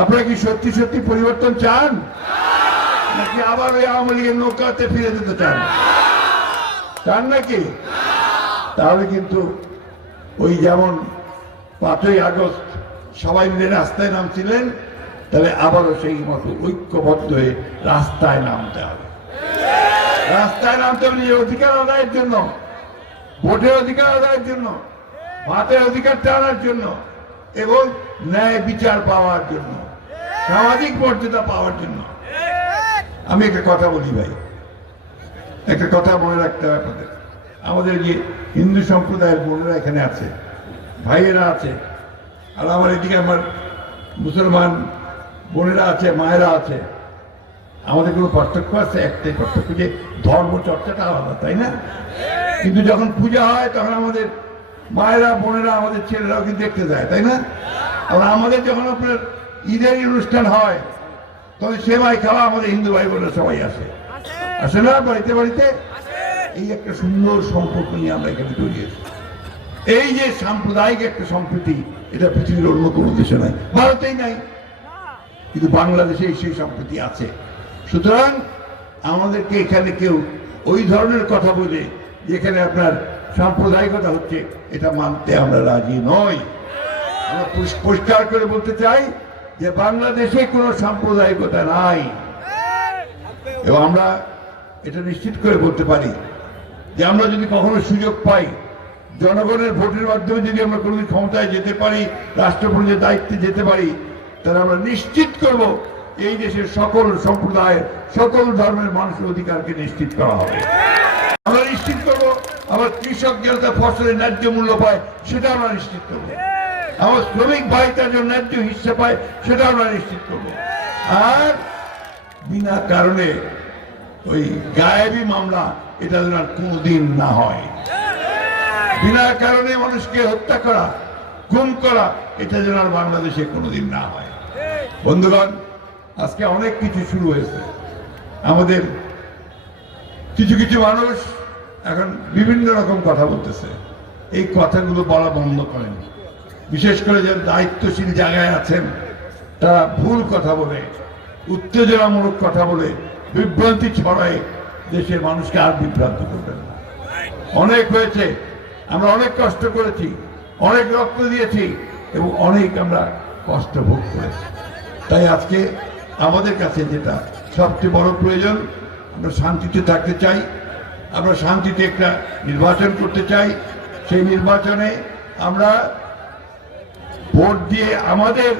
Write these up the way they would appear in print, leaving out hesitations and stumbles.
আপনারা কি সত্যি সত্যি পরিবর্তন চান নাকি আবার ওই আওয়ামী লীগের নৌকাতে ফিরে যেতে চান? চান নাকি? তাহলে কিন্তু ওই যেমন 5ই আগস্ট সবাই মিলে রাস্তায় নামছিলেন, তাহলে আবারও সেই মতো ঐক্যবদ্ধ হয়ে রাস্তায় নামতে হবে। রাস্তায় নামতে হবে নিজের অধিকার আদায়ের জন্য, ভোটের অধিকার আদায়ের জন্য, ভাতের অধিকার টানার জন্য এবং ন্যায় বিচার পাওয়ার জন্য, সামাজিক মর্যাদা পাওয়ার জন্য। আমি একটা কথা বলি ভাই, একটা কথা মনে রাখতে হবে আপনাদের। আমাদের যে হিন্দু সম্প্রদায়ের বোনেরা এখানে আছে, ভাইয়েরা আছে, আর আমার এদিকে আমার মুসলমান বোনেরা আছে, মায়েরা আছে। আমাদের কোনো পার্থক্য আছে? একটাই পার্থক্য, যে ধর্ম চর্চাটা আলাদা, তাই না? কিন্তু যখন পূজা হয় তখন আমাদের মায়েরা বোনেরা আমাদের ছেলেরাও কিন্তু দেখতে যায়, তাই না? আর আমাদের যখন আপনার ঈদের অনুষ্ঠান হয় তখন সেমাই খাওয়া আমাদের হিন্দু ভাই বোনেরা সবাই আসে, আসে না বাড়িতে বাড়িতে? এই একটা সুন্দর সম্পর্ক নিয়ে আমরা এখানে জড়িয়েছি। এই যে সাম্প্রদায়িক একটা সম্প্রীতি, এটা পৃথিবীর অন্য কোনো দেশে নাই, ভারতেই নাই, কিন্তু বাংলাদেশে সেই সম্প্রীতি আছে। সুতরাং আমাদেরকে এখানে কেউ ওই ধরনের কথা বলে যেখানে আপনার সাম্প্রদায়িকতা হচ্ছে, এটা মানতে আমরা রাজি নই। আমরা পরিষ্কার করে বলতে চাই যে বাংলাদেশে কোনো সাম্প্রদায়িকতা নাই, এবং আমরা এটা নিশ্চিত করে বলতে পারি যে আমরা যদি কখনো সুযোগ পাই, জনগণের ভোটের মাধ্যমে যদি আমরা কোনোদিন ক্ষমতায় যেতে পারি, রাষ্ট্রপতির দায়িত্বে যেতে পারি, তাহলে আমরা নিশ্চিত করব এই দেশের সকল সম্প্রদায়ের, সকল ধর্মের মানুষের অধিকারকে নিশ্চিত করা হবে। আমরা নিশ্চিত করব আমার কৃষক যাতে ফসলের ন্যায্য মূল্য পায়, সেটা আমরা নিশ্চিত করব। আমার শ্রমিক ভাই তার জন্য ন্যায্য হিস্সা পায়, সেটা আমরা নিশ্চিত করব। আর বিনা কারণে ওই গায়েবী মামলা, এটা যেন আর কোনোদিন না হয়। বিনা কারণে মানুষকে হত্যা করা, গুম করা, এটা যেন আর বাংলাদেশে কোনোদিন না হয়। বন্ধুগণ, আজকে অনেক কিছু শুরু হয়েছে। আমাদের কিছু কিছু মানুষ এখন বিভিন্ন রকম কথা বলতেছে, এই কথাগুলো বলা বন্ধ করেন। বিশেষ করে যারা দায়িত্বশীল জায়গায় আছেন, তারা ভুল কথা বলে, উত্তেজনামূলক কথা বলে, বিভ্রান্তি ছড়ায়, দেশের মানুষকে আর বিভ্রান্ত করবেন না। অনেক হয়েছে, আমরা অনেক কষ্ট করেছি, অনেক রক্ত দিয়েছি এবং অনেক আমরা কষ্ট ভোগ করেছি। তাই আজকে আমাদের কাছে যেটা সবচেয়ে বড় প্রয়োজন, আমরা শান্তিতে থাকতে চাই, আমরা শান্তিতে একটা নির্বাচন করতে চাই। সেই নির্বাচনে আমরা ভোট দিয়ে আমাদের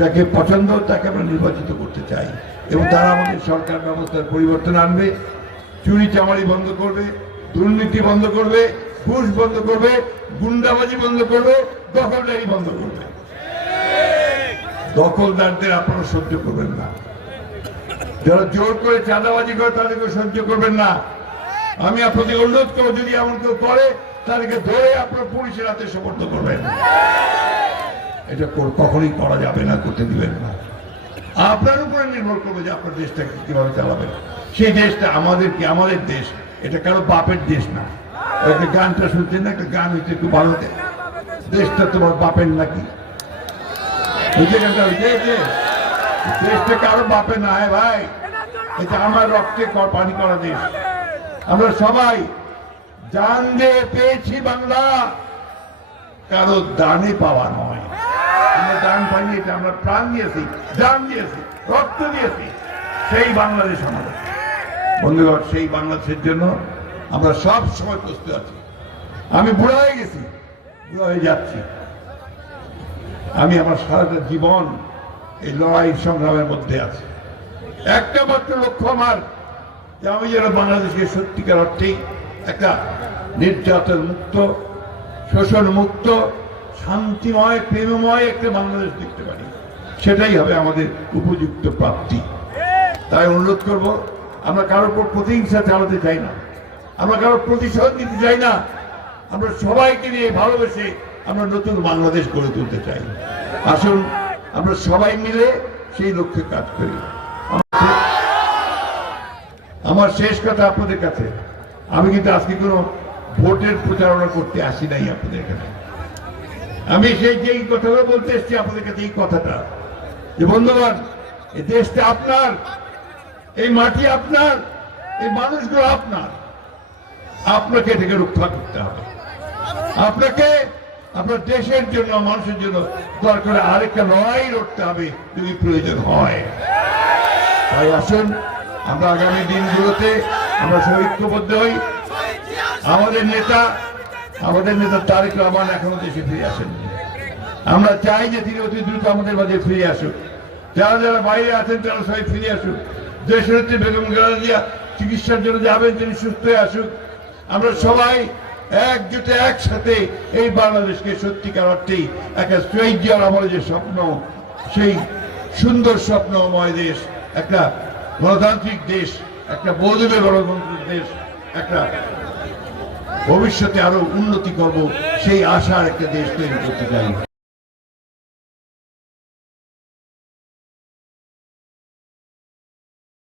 যাকে পছন্দ তাকে আমরা নির্বাচিত করতে চাই, এবং তারা আমাদের সরকার ব্যবস্থার পরিবর্তন আনবে, চুরি চামারি বন্ধ করবে, দুর্নীতি বন্ধ করবে, ঘুষ বন্ধ করবে, গুন্ডাবাজি বন্ধ করবে, দখলদারি বন্ধ করবে। দখলদারদের আপনারা সহ্য করবেন না, যারা জোর করে চাঁদাবাজি করে তাদেরকে সহ্য করবেন না। আমি আপনাদের অনুরোধ করবো, যদি এমন কেউ করে তাদেরকে ধরে আপনার পুলিশের হাতে সোপর্দ করবেন। এটা কখনোই করা যাবে না, করতে দিবেন না। আপনার উপরে নির্ভর করবে যে আপনার দেশটাকে কিভাবে চালাবেন। সেই দেশটা আমাদেরকে, আমাদের দেশ, এটা কারো বাপের দেশ না। একটা গানটা শুনছেন না, একটা গান হচ্ছে একটু ভারতে, দেশটা তোমার বাপের নাকি? দেশটা কারো বাপের না ভাই, এটা আমার রক্তে পানি করা দেশ। আমরা সবাই জান দিয়ে পেয়েছি বাংলা, কারো দানে পাওয়া নয়। আমরা দান পাইনি, এটা আমরা প্রাণ দিয়েছি, জান দিয়েছি, রক্ত দিয়েছি। সেই বাংলাদেশ আমাদের। বন্ধুগণ, সেই বাংলাদেশের জন্য আমরা সব সময় প্রস্তুত আছি। আমি বুড়া হয়ে গেছি, বুড়া হয়ে যাচ্ছি। আমি আমার সারাটা জীবন এই লড়াই সংগ্রামের মধ্যে আছি। একটা মাত্র লক্ষ্য আমার, যে আমি যেন বাংলাদেশকে সত্যিকার অর্থেই একটা নির্যাতন মুক্ত, শোষণ মুক্ত, শান্তিময়, প্রেমময় একটা বাংলাদেশ দেখতে পারি। সেটাই হবে আমাদের উপযুক্ত প্রাপ্তি। তাই অনুরোধ করব, আমরা কারোর উপর প্রতিহিংসা চালাতে চাই না, আমরা কারোর প্রতিশোধ নিতে চাই না। আমরা সবাইকে নিয়ে ভালোবেসে আমরা নতুন বাংলাদেশ গড়ে তুলতে চাই। আসুন আমরা সবাই মিলে সেই লক্ষ্যে কাজ করি। আমার শেষ কথা আপনাদের কাছে, আমি কিন্তু আজকে কোনো ভোটের প্রচারণা করতে আসি নাই আপনাদের এখানে। আমি সেই যেই কথাটা বলতে এসেছি আপনাদের কাছে, এই কথাটা যে বন্ধুগণ, এই দেশটা আপনার, এই মাটি আপনার, এই মানুষগুলো আপনার। আপনাকে এটাকে রক্ষা করতে হবে। আপনাকে আপনার দেশের জন্য, মানুষের জন্য দরকার আরেকটা লড়াই লড়তে হবে যদি প্রয়োজন হয়। তাই আসুন আমরা আগামী দিনগুলোতে আমরা ঐক্যবদ্ধ হই। আমাদের নেতা তারেক রহমান এখনো দেশে ফিরে আসেননি। আমরা চাই যে তিনি অতি দ্রুত আমাদের মাঝে ফিরে আসুক। যারা যারা বাইরে আছেন তারা সবাই ফিরে আসুক। দেশনেত্রী বেগম খালেদা জিয়া চিকিৎসার জন্য যাবেন, তিনি সুস্থ হয়ে আসুক। আমরা সবাই একজোটে একসাথে এই বাংলাদেশকে সত্যিকার অর্থেই একটা স্ট্রেঞ্জার আমাদের যে স্বপ্ন, সেই সুন্দর স্বপ্নময় দেশ, একটা গণতান্ত্রিক দেশ, একটা বহুদলীয় গণতান্ত্রিক দেশ, একটা ভবিষ্যতে আরো উন্নতি করব সেই আশার একটা দেশ তৈরি করতে চাই।